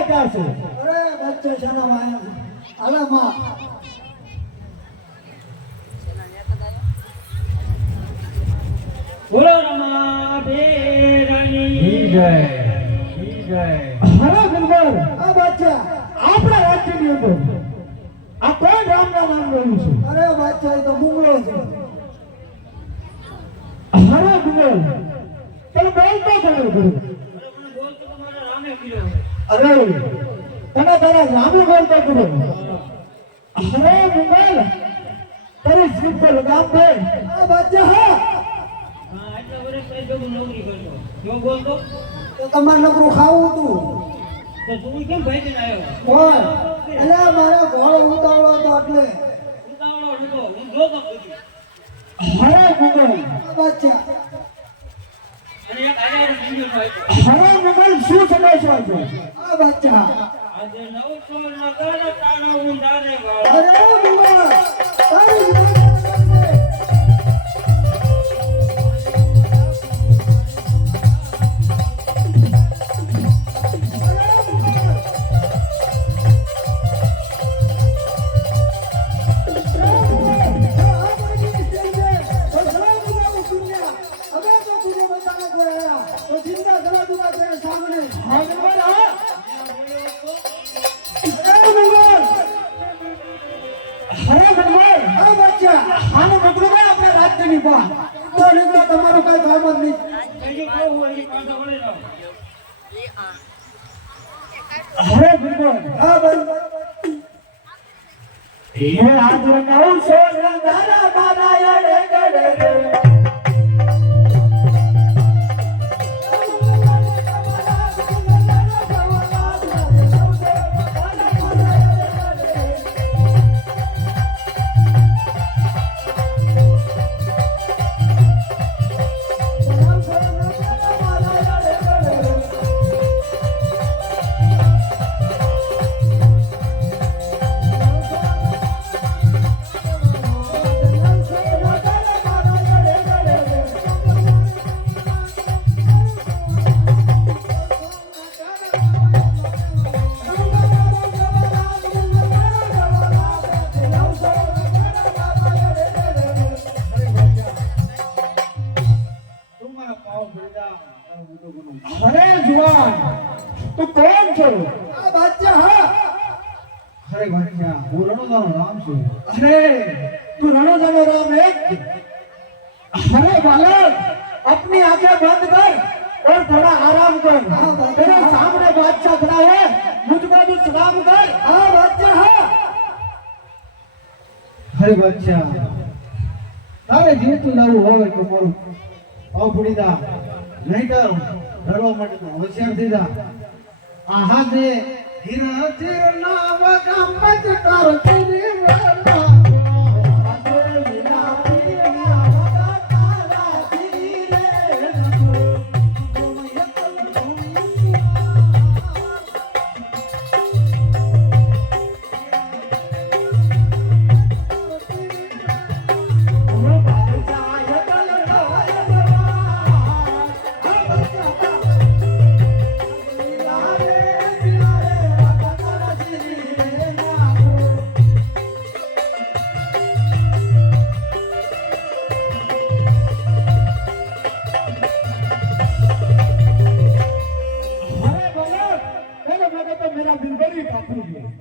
અઢારસો અરે બચ્ચે છેના વાયા અલા માં. બોલો આ બચ્ચા. આપણા રાજ્યની છે? અરે બચ્ચા એ તો બુમરો છે. હરા ગંબર તમે બોલતો અરે તમે તારા રામે બોલતો કરો હરે ગંબર તારી જીભ પર લગામ દે. આ બાદશાહ હા. આટલા વર્ષ કઈ ભેગું નોકરી કરતો. જો બોલતો? તો તમારે નકરું ખાવું હતું. તો તું કેમ ભાઈ આવ્યો કોણ? એટલે મારા ઘોડો ઉતાવળો હતો એટલે. ઉતાવળો નતો હું જોતો બીજો આપ્યો મોબાઈલ શું સમાચાર છે? આ બચ્ચા આજે નવસો નગર તાણો ઊંડાને વાળો. સામને હા ગંબર હા હરા ગંબર આ બચ્ચા આનો મતલબ હે આપણા રાજ્યની બહાર. તો નીકળો તમારું કઈ કામ જ નહીં. હોય હરે ગંબર હા ભાઈ. હે આજ રંગાઉ સોળ રંગારા બારા એડે ગડે રે હરે જુવાન તું કોણ છો આ બાદશાહ હા અરે ભાઈ હું રણુદાનો રામ છું અરે તું રણોજાનો राम एक अरे बालक अपनी आंखें बंद कर और थोड़ा आराम कर तेरे सामने बादशाह खड़ा है मुझको तू सलाम कर હા બાદશાહ હા હરે બાદશાહ તારે જીવતું લાવવું હોય તો મારું પાવ પડી જા નહીતર ડરવા માટે તો હોશિયાર થઈ જા. આ હાથે હિરા ચીરના વગા મચતો నీ తప్పులు